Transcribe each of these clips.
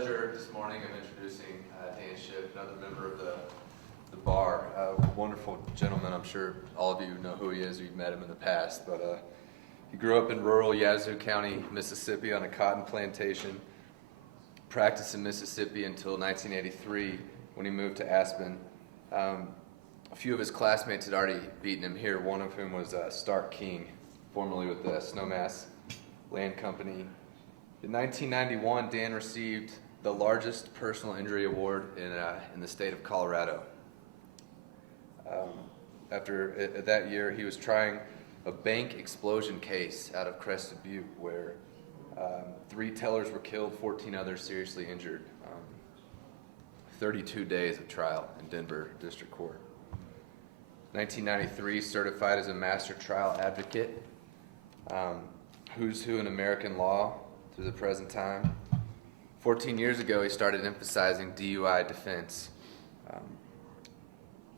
pleasure this morning of introducing Dan Shipp, another member of the bar. A wonderful gentleman. I'm sure all of you know who he is, or you've met him in the past. But he grew up in rural Yazoo County, Mississippi, on a cotton plantation. Practiced in Mississippi until 1983 when he moved to Aspen. A few of his classmates had already beaten him here, one of whom was Stark King, formerly with the Snowmass Land Company. In 1991, Dan received the largest personal injury award in the state of Colorado. After that year, he was trying a bank explosion case out of Crested Butte where 3 tellers were killed, 14 others seriously injured. 32 days of trial in Denver District Court. 1993, certified as a master trial advocate. Who's who in American law through the present time. 14 years ago, he started emphasizing DUI defense.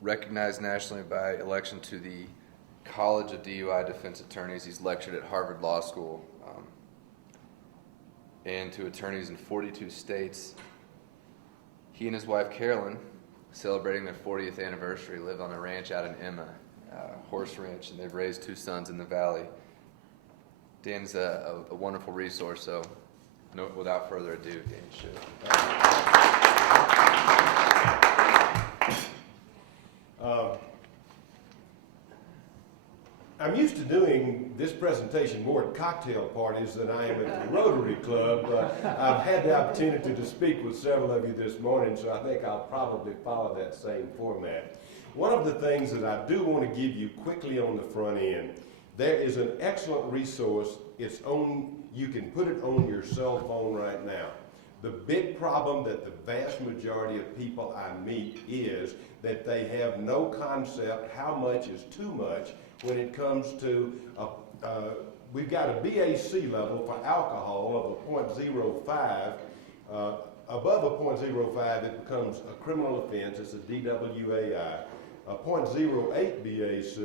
Recognized nationally by election to the College of DUI Defense Attorneys. He's lectured at Harvard Law School and to attorneys in 42 states. He and his wife, Carolyn, celebrating their 40th anniversary, live on a ranch out in Emma, horse ranch, and they've raised 2 sons in the valley. Dan's a wonderful resource, so without further ado, Dan Shipp. I'm used to doing this presentation more at cocktail parties than I am at the Rotary Club. I've had the opportunity to speak with several of you this morning, so I think I'll probably follow that same format. One of the things that I do want to give you quickly on the front end, there is an excellent resource. You can put it on your cell phone right now. The big problem that the vast majority of people I meet is that they have no concept how much is too much when it comes to, we've got a BAC level for alcohol of a 0.05. Above a 0.05, it becomes a criminal offense. It's a DWAI. A 0.08 BAC,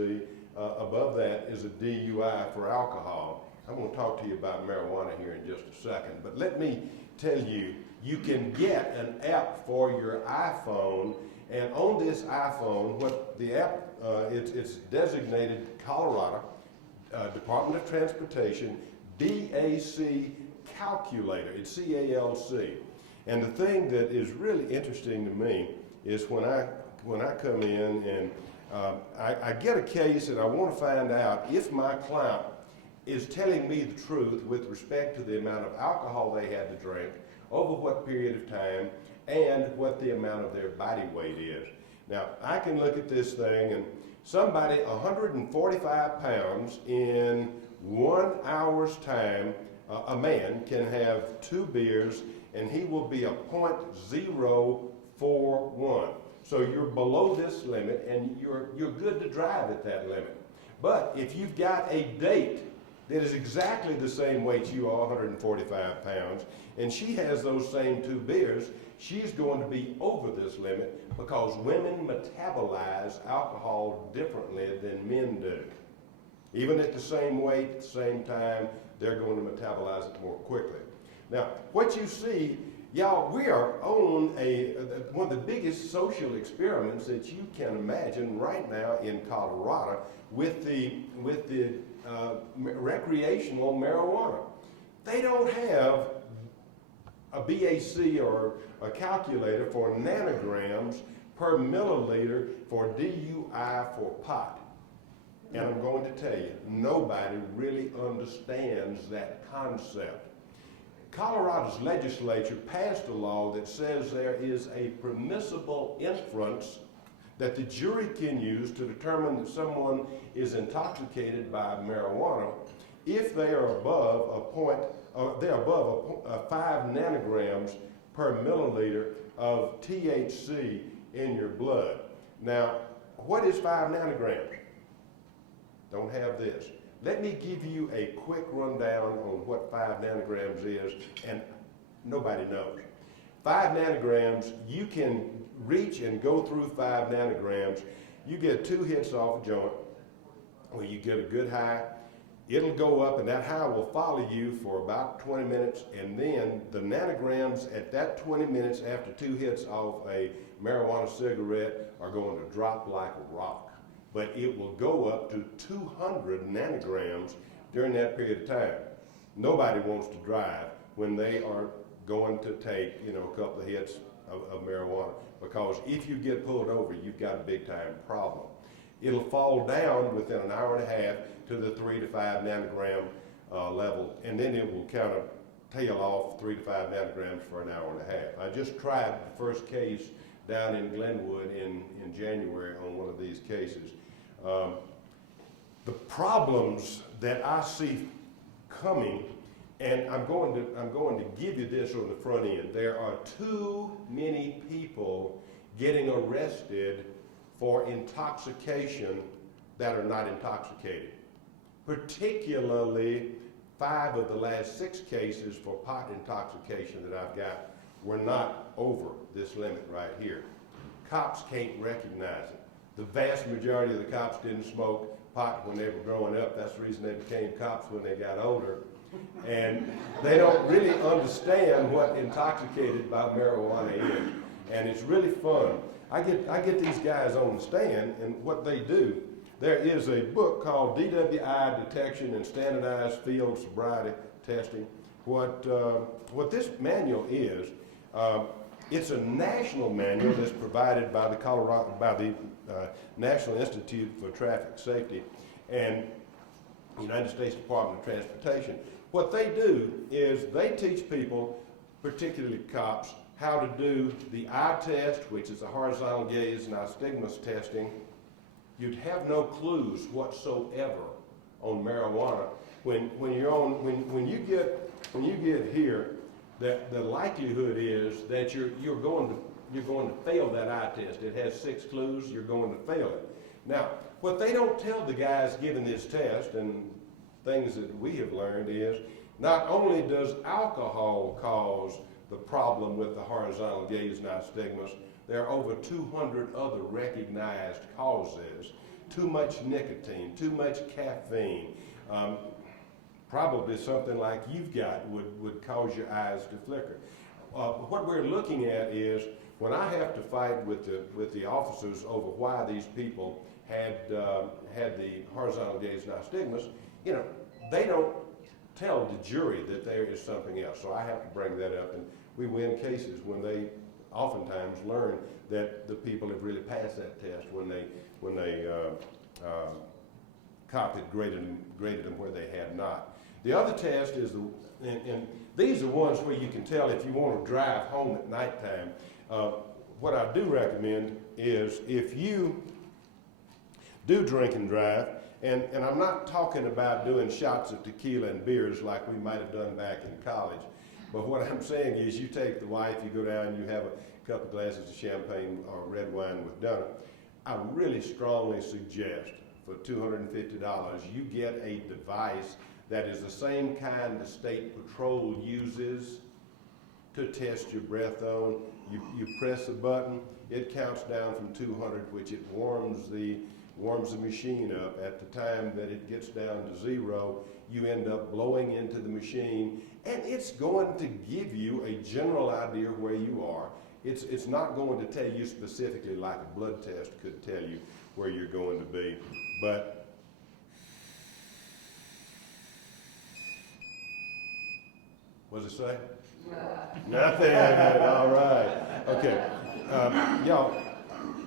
above that is a DUI for alcohol. I'm going to talk to you about marijuana here in just a second, but let me tell you, you can get an app for your iPhone, and on this iPhone, what the app, it's designated Colorado Department of Transportation BAC Calculator. It's CALC. And the thing that is really interesting to me is when I come in and I get a case and I want to find out if my client is telling me the truth with respect to the amount of alcohol they had to drink, over what period of time, and what the amount of their body weight is. Now, I can look at this thing and somebody 145 pounds in 1 hour's time, a man can have 2 beers and he will be a 0.041. So you're below this limit and you're good to drive at that limit. But if you've got a date that is exactly the same weight you are, 145 pounds, and she has those same 2 beers, she's going to be over this limit because women metabolize alcohol differently than men do. Even at the same weight, at the same time, they're going to metabolize it more quickly. Now, what you see, y'all, we are on one of the biggest social experiments that you can imagine right now in Colorado with the recreational marijuana. They don't have a BAC or a calculator for nanograms per milliliter for DUI for pot. And I'm going to tell you, nobody really understands that concept. Colorado's legislature passed a law that says there is a permissible inference that the jury can use to determine that someone is intoxicated by marijuana if they are above 5 nanograms per milliliter of THC in your blood. Now, what is 5 nanograms? Don't have this. Let me give you a quick rundown on what 5 nanograms is, and nobody knows. 5 nanograms, you can reach and go through 5 nanograms. You get 2 hits off a joint, or you get a good high. it'll go up and that high will follow you for about 20 minutes, and then the nanograms at that 20 minutes after 2 hits off a marijuana cigarette are going to drop like a rock. But it will go up to 200 nanograms during that period of time. Nobody wants to drive when they are going to take, a couple of hits of marijuana, because if you get pulled over, you've got a big time problem. It'll fall down within an hour and a half to the 3 to 5 nanogram level, and then it will kind of tail off 3 to 5 nanograms for an hour and a half. I just tried the first case down in Glenwood in January on one of these cases. The problems that I see coming, and I'm going to give you this on the front end. There are too many people getting arrested for intoxication that are not intoxicated. Particularly 5 of the last 6 cases for pot intoxication that I've got were not over this limit right here. Cops can't recognize it. The vast majority of the cops didn't smoke pot when they were growing up. That's the reason they became cops when they got older. And they don't really understand what intoxicated by marijuana is. And it's really fun. I get these guys on the stand, and what they do, there is a book called DWI Detection and Standardized Field Sobriety Testing. What this manual is, it's a national manual that's provided by the National Institute for Traffic Safety and the United States Department of Transportation. What they do is they teach people, particularly cops, how to do the eye test, which is a horizontal gaze and nystagmus testing. You'd have no clues whatsoever on marijuana when you get here. The likelihood is that you're going to fail that eye test. It has 6 clues. You're going to fail it. Now, what they don't tell the guys giving this test, and things that we have learned, is not only does alcohol cause the problem with the horizontal gaze nystagmus, there are over 200 other recognized causes. Too much nicotine, too much caffeine, probably something like you've got would cause your eyes to flicker. What we're looking at is when I have to fight with the officers over why these people had the horizontal gaze nystagmus, they don't tell the jury that there is something else. So I have to bring that up, and we win cases when they oftentimes learn that the people have really passed that test when they cop had graded them where they had not. The other test is and these are ones where you can tell if you want to drive home at nighttime. What I do recommend is if you do drink and drive, and I'm not talking about doing shots of tequila and beers like we might have done back in college, but what I'm saying is you take the wife, you go down, you have a couple of glasses of champagne or red wine with dinner. I really strongly suggest for $250 you get a device that is the same kind the State Patrol uses to test your breath on. You press a button, it counts down from 200, which it warms the machine up. At the time that it gets down to 0, you end up blowing into the machine, and it's going to give you a general idea where you are. It's not going to tell you specifically like a blood test could tell you where you're going to be, but what does it say? Nothing. All right. Okay. Y'all,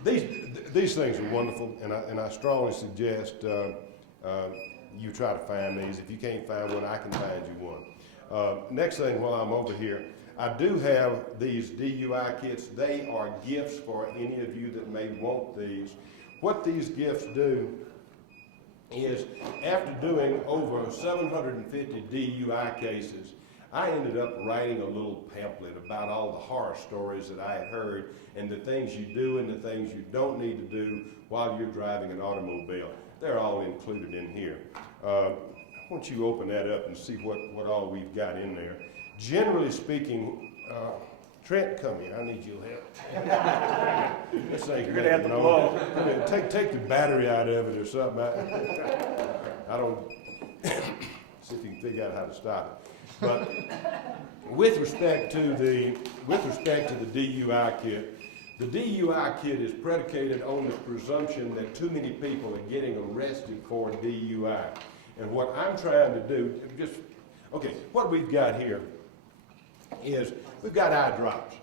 these things are wonderful, and I strongly suggest you try to find these. If you can't find one, I can find you one. Next thing, while I'm over here, I do have these DUI kits. They are gifts for any of you that may want these. What these gifts do is, after doing over 750 DUI cases, I ended up writing a little pamphlet about all the horror stories that I had heard and the things you do and the things you don't need to do while you're driving an automobile. They're all included in here. I want you to open that up and see what all we've got in there. Generally speaking, Trent, come here. I need your help. This thing's You're gonna have to blow. Take the battery out of it or something. I don't. See if you can figure out how to stop it. But with respect to the DUI kit, the DUI kit is predicated on the presumption that too many people are getting arrested for DUI. And what I'm trying to do, what we've got here is we've got eye drops.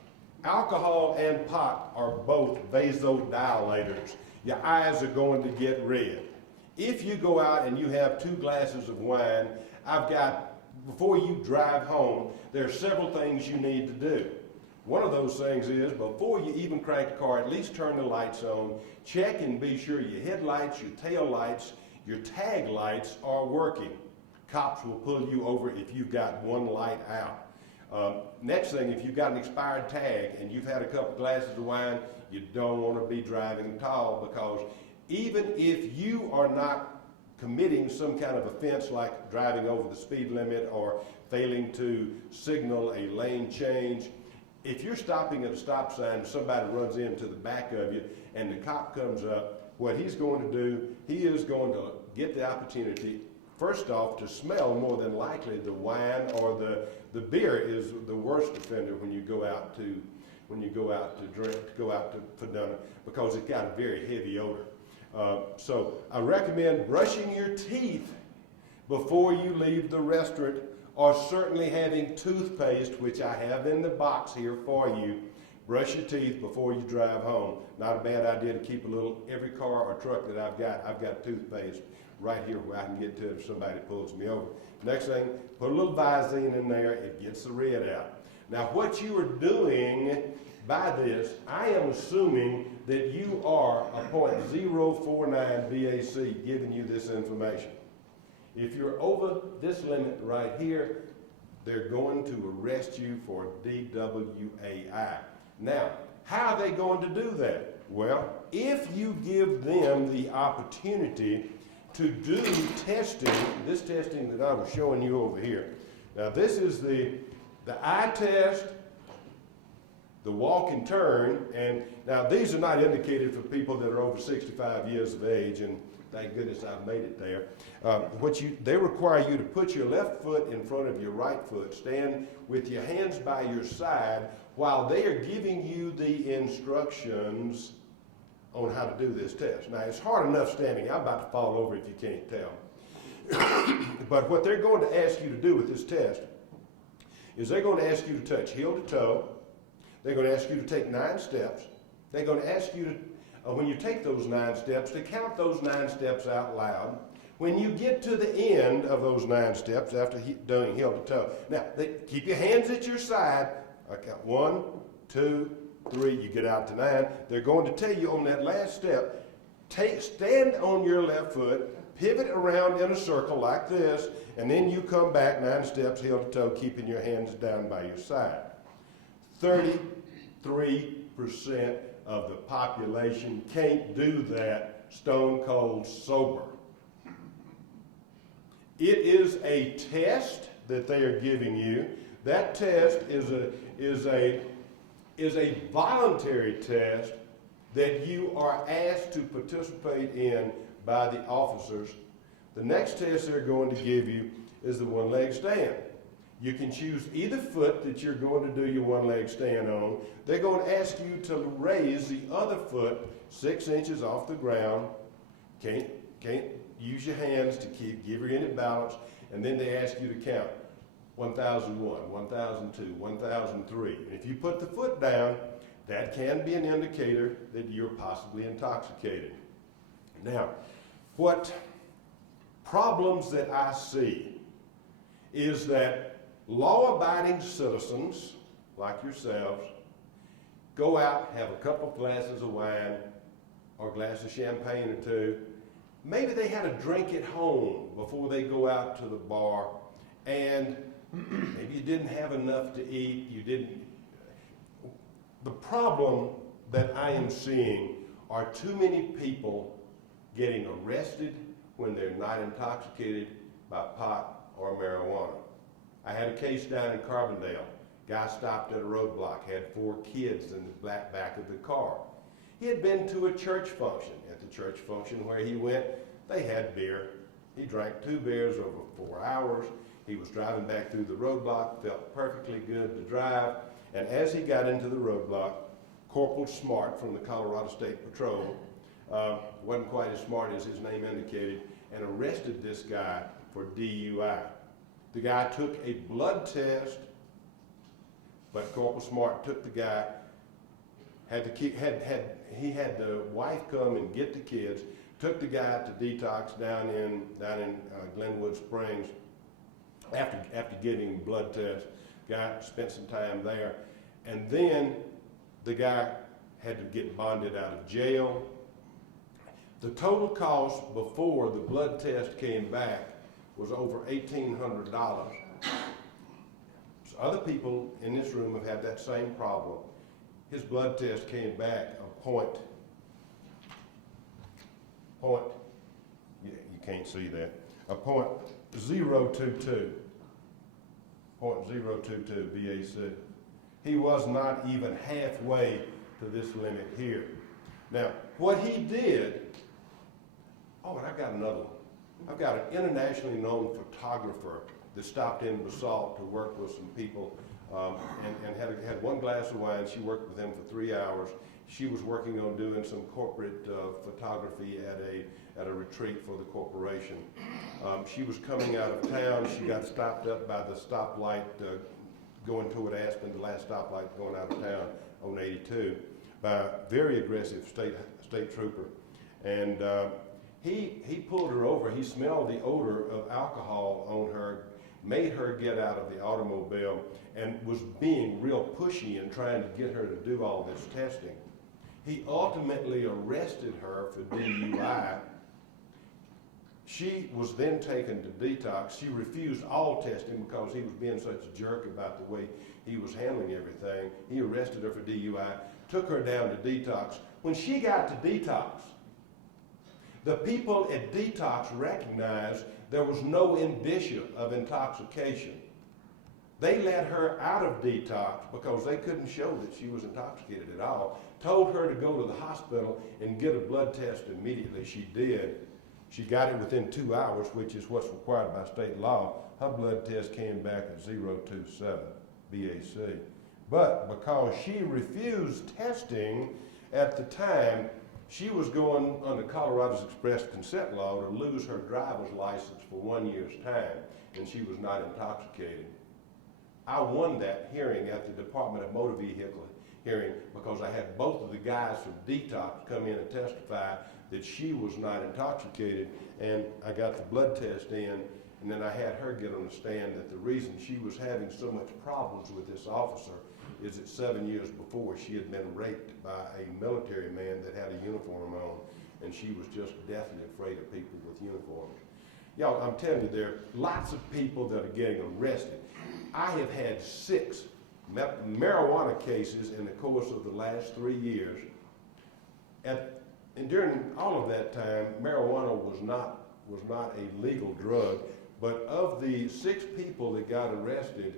Alcohol and pot are both vasodilators. Your eyes are going to get red. If you go out and you have 2 glasses of wine, before you drive home, there are several things you need to do. One of those things is, before you even crank the car, at least turn the lights on, check and be sure your headlights, your tail lights, your tag lights are working. Cops will pull you over if you've got one light out. Next thing, if you've got an expired tag and you've had a couple glasses of wine, you don't want to be driving tall, because even if you are not committing some kind of offense like driving over the speed limit or failing to signal a lane change, if you're stopping at a stop sign and somebody runs into the back of you and the cop comes up, what he's going to do, he is going to get the opportunity, first off, to smell more than likely the wine, or the beer is the worst offender when you go out to for dinner, because it's got a very heavy odor. So I recommend brushing your teeth before you leave the restaurant, or certainly having toothpaste, which I have in the box here for you. Brush your teeth before you drive home. Not a bad idea to keep every car or truck that I've got toothpaste right here where I can get to it if somebody pulls me over. Next thing, put a little Visine in there, it gets the red out. Now what you are doing by this, I am assuming that you are a .049 VAC giving you this information. If you're over this limit right here, they're going to arrest you for DWAI. Now, how are they going to do that? Well, if you give them the opportunity to do testing, this testing that I was showing you over here. Now, this is the eye test, the walk and turn, and now these are not indicated for people that are over 65 years of age, and thank goodness I've made it there. They require you to put your left foot in front of your right foot, stand with your hands by your side while they are giving you the instructions on how to do this test. Now, it's hard enough standing. I'm about to fall over if you can't tell. But what they're going to ask you to do with this test is they're going to ask you to touch heel to toe. They're going to ask you to take 9 steps. They're going to ask you to, when you take those 9 steps, to count those 9 steps out loud. When you get to the end of those 9 steps, after doing heel to toe, now keep your hands at your side. I count 1, 2, 3. You get out to 9. They're going to tell you on that last step, stand on your left foot, pivot around in a circle like this, and then you come back 9 steps heel to toe, keeping your hands down by your side. 33% of the population can't do that stone cold sober. It is a test that they are giving you. That test is a voluntary test that you are asked to participate in by the officers. The next test they're going to give you is the one-leg stand. You can choose either foot that you're going to do your one-leg stand on. They're going to ask you to raise the other foot 6 inches off the ground. Can't use your hands to give you any balance. And then they ask you to count 1001, 1002, 1003. And if you put the foot down, that can be an indicator that you're possibly intoxicated. Now, what problems that I see is that law-abiding citizens like yourselves go out, have a couple of glasses of wine or a glass of champagne or 2. Maybe they had a drink at home before they go out to the bar, and maybe you didn't have enough to eat. The problem that I am seeing are too many people getting arrested when they're not intoxicated by pot or marijuana. I had a case down in Carbondale. Guy stopped at a roadblock, had 4 kids in the back of the car. He had been to a church function. At the church function where he went, they had beer. He drank 2 beers over 4 hours. He was driving back through the roadblock, felt perfectly good to drive, and as he got into the roadblock, Corporal Smart from the Colorado State Patrol, wasn't quite as smart as his name indicated, and arrested this guy for DUI. The guy took a blood test, but Corporal Smart took the guy, he had the wife come and get the kids, took the guy to detox down in Glenwood Springs after getting blood tests. Guy spent some time there, and then the guy had to get bonded out of jail. The total cost before the blood test came back was over $1,800. So other people in this room have had that same problem. His blood test came back you can't see that, a point 0.022 BAC. He was not even halfway to this limit here. Now, what he did, and I've got another one. I've got an internationally known photographer that stopped in Basalt to work with some people and had one glass of wine. She worked with him for 3 hours. She was working on doing some corporate photography at a retreat for the corporation. She was coming out of town. She got stopped up by the stoplight going toward Aspen, the last stoplight going out of town on 82, by a very aggressive state trooper. And he pulled her over. He smelled the odor of alcohol on her, made her get out of the automobile, and was being real pushy and trying to get her to do all this testing. He ultimately arrested her for DUI. She was then taken to detox. She refused all testing because he was being such a jerk about the way he was handling everything. He arrested her for DUI, took her down to detox. When she got to detox, the people at detox recognized there was no indicia of intoxication. They let her out of detox because they couldn't show that she was intoxicated at all. Told her to go to the hospital and get a blood test immediately. She did. She got it within 2 hours, which is what's required by state law. Her blood test came back at 0.27 BAC. But because she refused testing at the time, she was going under Colorado's express consent law to lose her driver's license for 1 year's time, and she was not intoxicated. I won that hearing at the Department of Motor Vehicle hearing because I had both of the guys from detox come in and testify that she was not intoxicated, and I got the blood test in, and then I had her get on the stand that the reason she was having so much problems with this officer is that 7 years before she had been raped by a military man that had a uniform on, and she was just deathly afraid of people with uniforms. Y'all, I'm telling you, there are lots of people that are getting arrested. I have had 6 marijuana cases in the course of the last 3 years, and during all of that time, marijuana was not a legal drug. But of the 6 people that got arrested,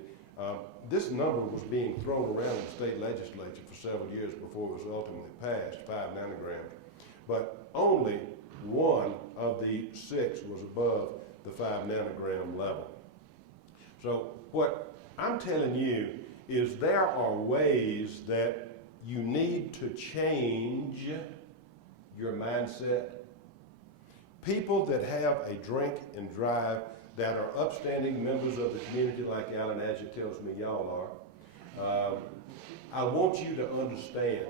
this number was being thrown around in the state legislature for several years before it was ultimately passed, 5 nanograms. But only 1 of the 6 was above the 5 nanogram level. So what I'm telling you is there are ways that you need to change your mindset. People that have a drink and drive that are upstanding members of the community like Alan Adger tells me y'all are, I want you to understand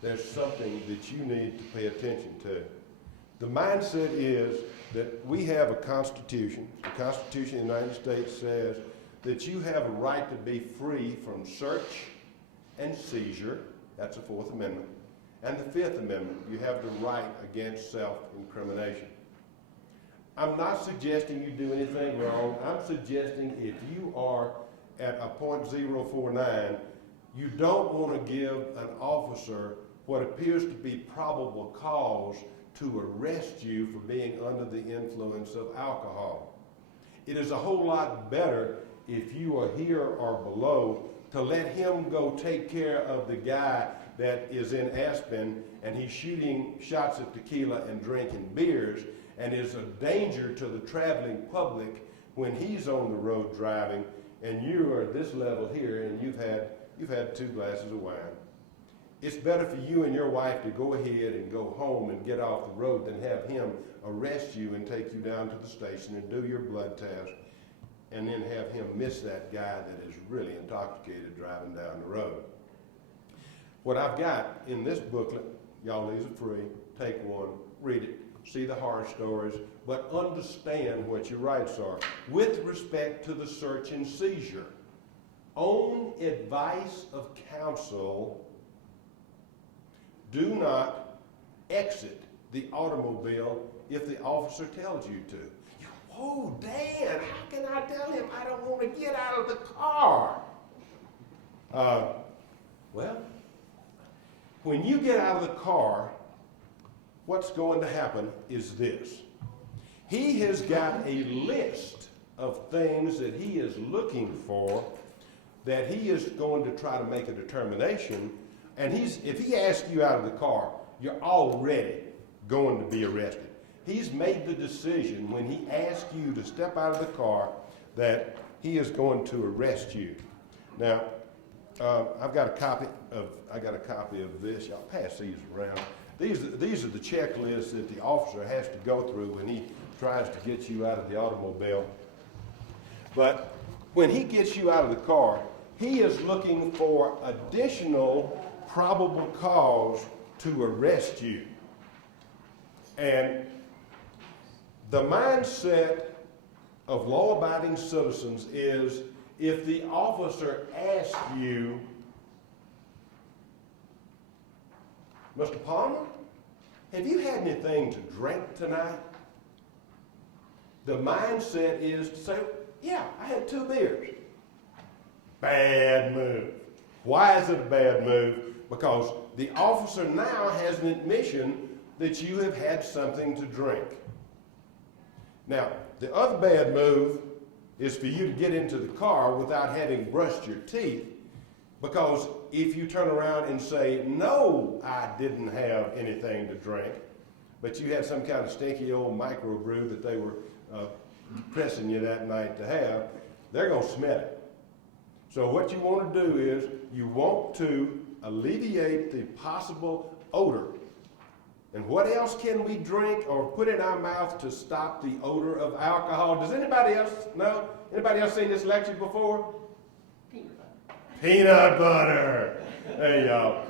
there's something that you need to pay attention to. The mindset is that we have a Constitution. The Constitution of the United States says that you have a right to be free from search and seizure. That's the 4th Amendment. And the 5th Amendment, you have the right against self-incrimination. I'm not suggesting you do anything wrong. I'm suggesting if you are at a .049, you don't want to give an officer what appears to be probable cause to arrest you for being under the influence of alcohol. It is a whole lot better if you are here or below to let him go take care of the guy that is in Aspen and he's shooting shots of tequila and drinking beers, and is a danger to the traveling public when he's on the road driving, and you are at this level here, and you've had 2 glasses of wine. It's better for you and your wife to go ahead and go home and get off the road than have him arrest you and take you down to the station and do your blood test, and then have him miss that guy that is really intoxicated driving down the road. What I've got in this booklet, y'all, these are free. Take one, read it, see the horror stories, but understand what your rights are. With respect to the search and seizure, on advice of counsel, do not exit the automobile if the officer tells you to. Oh, Dan, how can I tell him I don't want to get out of the car? Well, when you get out of the car, what's going to happen is this. He has got a list of things that he is looking for that he is going to try to make a determination, and if he asks you out of the car, you're already going to be arrested. He's made the decision when he asks you to step out of the car that he is going to arrest you. Now, I've got a copy of this. Y'all pass these around. These are the checklists that the officer has to go through when he tries to get you out of the automobile. But when he gets you out of the car, he is looking for additional probable cause to arrest you. And the mindset of law-abiding citizens is if the officer asks you, Mr. Palmer, have you had anything to drink tonight? The mindset is to say, yeah, I had 2 beers. Bad move. Why is it a bad move? Because the officer now has an admission that you have had something to drink. Now, the other bad move is for you to get into the car without having brushed your teeth, because if you turn around and say, no, I didn't have anything to drink, but you had some kind of stinky old microbrew that they were pressing you that night to have, they're going to smell it. So what you want to do is you want to alleviate the possible odor. And what else can we drink or put in our mouth to stop the odor of alcohol? Does anybody else know? Anybody else seen this lecture before? Peanut butter. Peanut butter. Hey, y'all.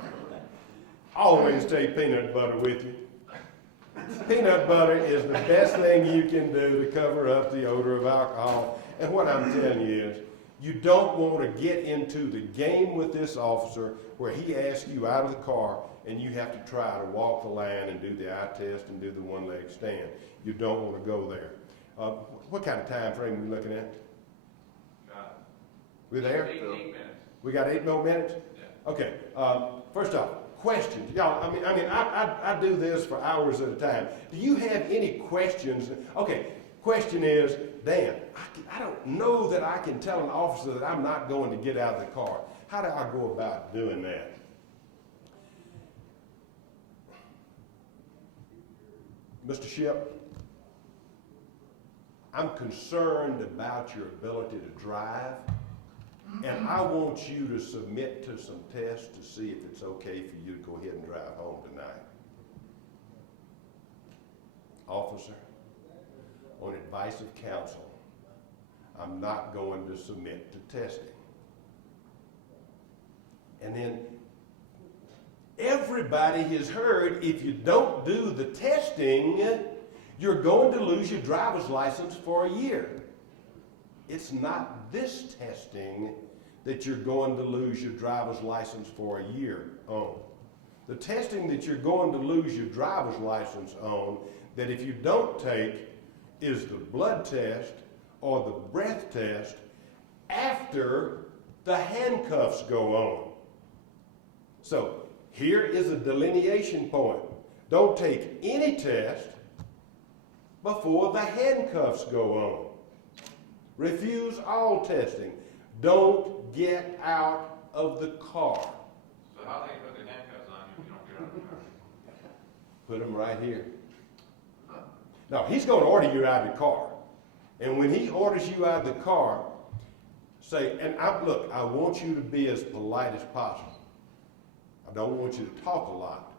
Always take peanut butter with you. Peanut butter is the best thing you can do to cover up the odor of alcohol. And what I'm telling you is, you don't want to get into the game with this officer where he asks you out of the car and you have to try to walk the line and do the eye test and do the one-leg stand. You don't want to go there. What kind of time frame are we looking at? We there? 8 minutes. We got 8 more minutes? Yeah. Okay. First off, questions. Y'all, I do this for hours at a time. Do you have any questions? Okay. Question is, Dan, I don't know that I can tell an officer that I'm not going to get out of the car. How do I go about doing that? Mr. Shipp, I'm concerned about your ability to drive, and I want you to submit to some tests to see if it's okay for you to go ahead and drive home tonight. Officer, on advice of counsel, I'm not going to submit to testing. And then everybody has heard if you don't do the testing, you're going to lose your driver's license for a year. It's not this testing that you're going to lose your driver's license for a year on. The testing that you're going to lose your driver's license on, that if you don't take, is the blood test or the breath test after the handcuffs go on. So here is a delineation point. Don't take any test before the handcuffs go on. Refuse all testing. Don't get out of the car. So how do they put the handcuffs on if you don't get out of the car? Put them right here. No, he's going to order you out of the car. And when he orders you out of the car, say, look, I want you to be as polite as possible. I don't want you to talk a lot,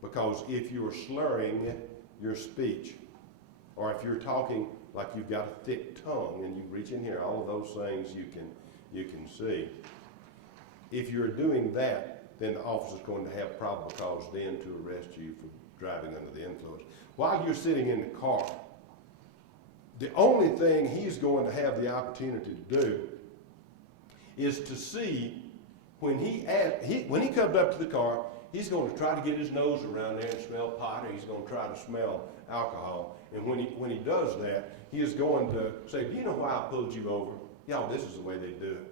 because if you're slurring your speech, or if you're talking like you've got a thick tongue and you reach in here, all of those things you can see. If you're doing that, then the officer's going to have probable cause then to arrest you for driving under the influence. While you're sitting in the car, the only thing he's going to have the opportunity to do is to see when he comes up to the car, he's going to try to get his nose around there and smell pot, or he's going to try to smell alcohol. And when he does that, he is going to say, do you know why I pulled you over? Y'all, this is the way they do it.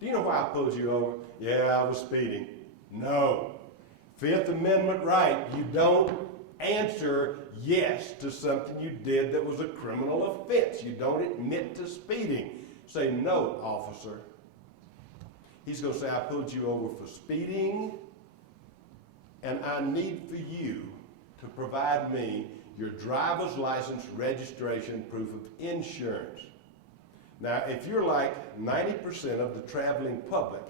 Do you know why I pulled you over? Yeah, I was speeding. No. Fifth Amendment right. You don't answer yes to something you did that was a criminal offense. You don't admit to speeding. Say, no, officer. He's going to say, I pulled you over for speeding, and I need for you to provide me your driver's license, registration, proof of insurance. Now, if you're like 90% of the traveling public,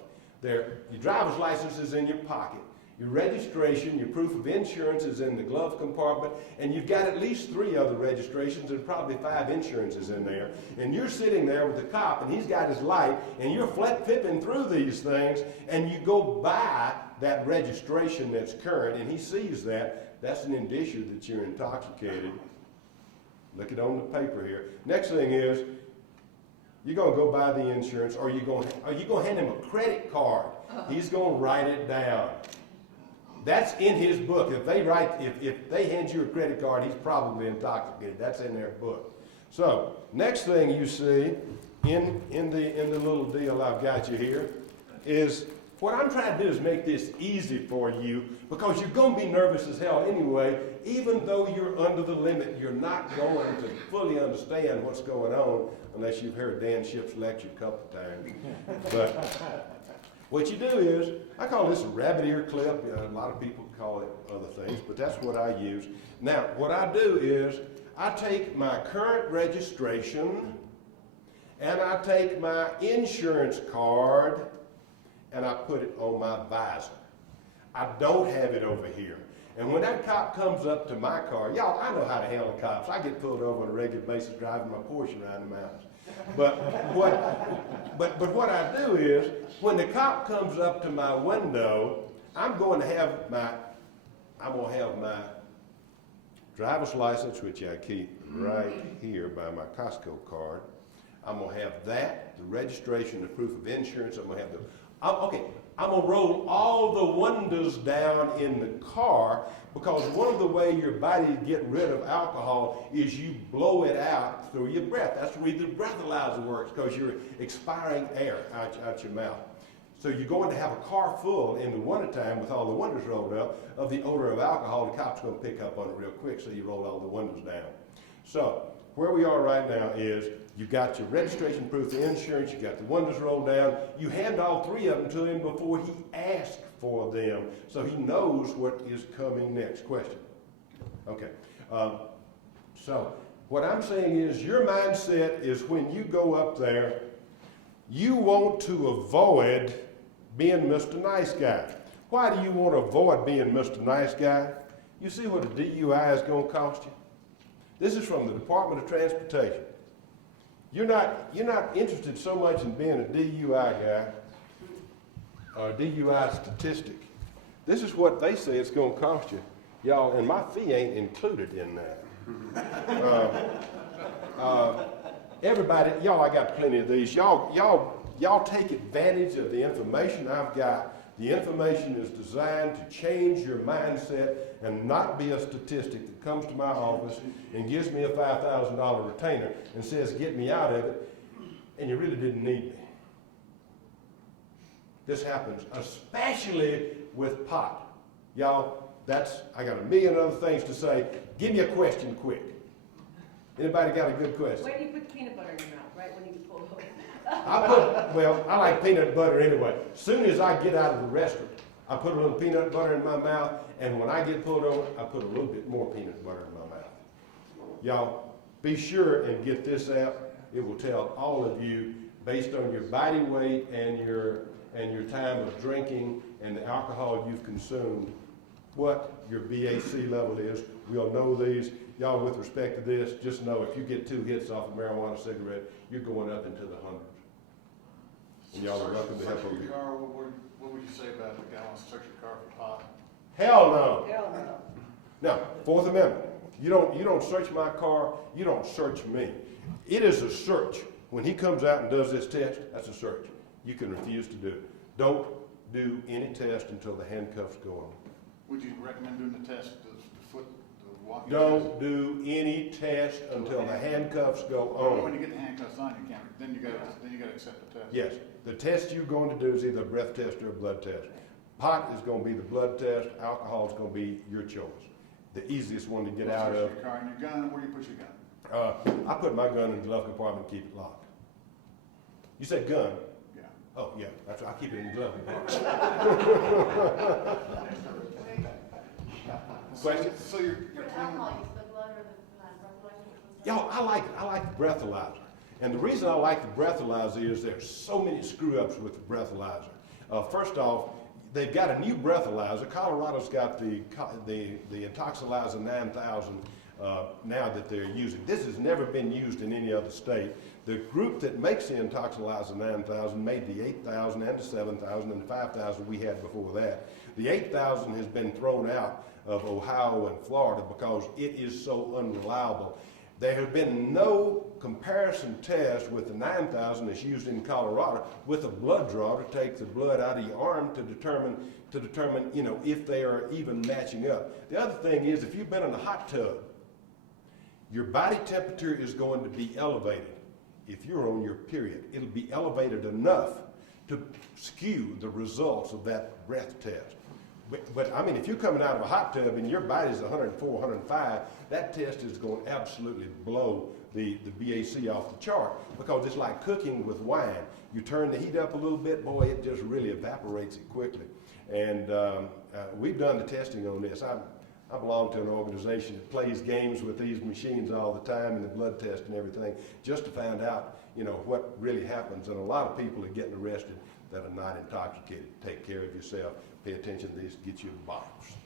your driver's license is in your pocket, your registration, your proof of insurance is in the glove compartment, and you've got at least 3 other registrations and probably 5 insurances in there. And you're sitting there with the cop, and he's got his light, and you're flipping through these things, and you go by that registration that's current, and he sees that. That's an indicia that you're intoxicated. Look it on the paper here. Next thing is, you're going to go buy the insurance, or are you going to hand him a credit card? He's going to write it down. That's in his book. If they hand you a credit card, he's probably intoxicated. That's in their book. So, next thing you see in the little deal I've got you here is, what I'm trying to do is make this easy for you, because you're going to be nervous as hell anyway. Even though you're under the limit, you're not going to fully understand what's going on unless you've heard Dan Shipp's lecture a couple times. But what you do is, I call this a rabbit ear clip. A lot of people call it other things, but that's what I use. Now, what I do is, I take my current registration, and I take my insurance card, and I put it on my visor. I don't have it over here. And when that cop comes up to my car, y'all, I know how to handle cops. I get pulled over on a regular basis driving my Porsche around the mountains. But what I do is, when the cop comes up to my window, I'm going to have my driver's license, which I keep right here by my Costco card. I'm going to have that, the registration, the proof of insurance. I'm going to have I'm going to roll all the windows down in the car, because one of the ways your body get rid of alcohol is you blow it out through your breath. That's the way the breathalyzer works, because you're expiring air out your mouth. So you're going to have a car full in the wintertime with all the windows rolled up of the odor of alcohol. The cop's going to pick up on it real quick, so you roll all the windows down. So where we are right now is, you've got your registration, proof of insurance, you got the windows rolled down. You hand all 3 of them to him before he asks for them, so he knows what is coming next. Question? Okay. So what I'm saying is, your mindset is, when you go up there, you want to avoid being Mr. Nice Guy. Why do you want to avoid being Mr. Nice Guy? You see what a DUI is going to cost you? This is from the Department of Transportation. You're not interested so much in being a DUI guy or a DUI statistic. This is what they say it's going to cost you, y'all, and my fee ain't included in that. Everybody, y'all, I got plenty of these. Y'all take advantage of the information I've got. The information is designed to change your mindset and not be a statistic that comes to my office and gives me a $5,000 retainer and says, get me out of it, and you really didn't need me. This happens, especially with pot. Y'all, I got a million other things to say. Give me a question quick. Anybody got a good question? Where do you put peanut butter in your mouth, right when you pull over? I like peanut butter anyway. As soon as I get out of the restaurant, I put a little peanut butter in my mouth, and when I get pulled over, I put a little bit more peanut butter in my mouth. y'all, be sure and get this app. It will tell all of you, based on your body weight and your time of drinking and the alcohol you've consumed, what your BAC level is. We'll know these. Y'all, with respect to this, just know if you get 2 hits off a marijuana cigarette, you're going up into the hundreds. And y'all are welcome to help Search over your here. car, what would you say about if a guy wants to search your car for pot? Hell no. Hell no. Now, Fourth Amendment. You don't search my car, you don't search me. It is a search. When he comes out and does this test, that's a search. You can refuse to do it. Don't do any test until the handcuffs go on. Would you recommend doing the test, the foot, the walking? Don't do any test until the handcuffs go When on. you get the handcuffs on, you can't, then you gotta accept the test. Yes, the test you're going to do is either a breath test or a blood test. Pot is going to be the blood test, alcohol is going to be your choice. The easiest one to get out Search of. your car and your gun, where do you put your gun? I put my gun in the glove compartment and keep it locked. You said gun? Yeah. Oh, yeah, that's, I keep it in the glove compartment. Question? So you're For the clean. alcohol, you the blood or the breathalyzer? Yo, I like the breathalyzer. And the reason I like the breathalyzer is there's so many screw-ups with the breathalyzer. First off, they've got a new breathalyzer. Colorado's got the Intoxilyzer 9000 now that they're using. This has never been used in any other state. The group that makes the Intoxilyzer 9000 made the 8000 and the 7000 and the 5000 we had before that. The 8000 has been thrown out of Ohio and Florida because it is so unreliable. There have been no comparison test with the 9000 that's used in Colorado with a blood draw to take the blood out of your arm to determine if they are even matching up. The other thing is, if you've been in a hot tub, your body temperature is going to be elevated. If you're on your period, it'll be elevated enough to skew the results of that breath test. But I mean, if you're coming out of a hot tub and your body's 104, 105, that test is going to absolutely blow the BAC off the chart, because it's like cooking with wine. You turn the heat up a little bit, boy, it just really evaporates it quickly. And we've done the testing on this. I belong to an organization that plays games with these machines all the time, and the blood test and everything, just to find out, what really happens. And a lot of people are getting arrested that are not intoxicated. Take care of yourself. Pay attention to this. Get you a box.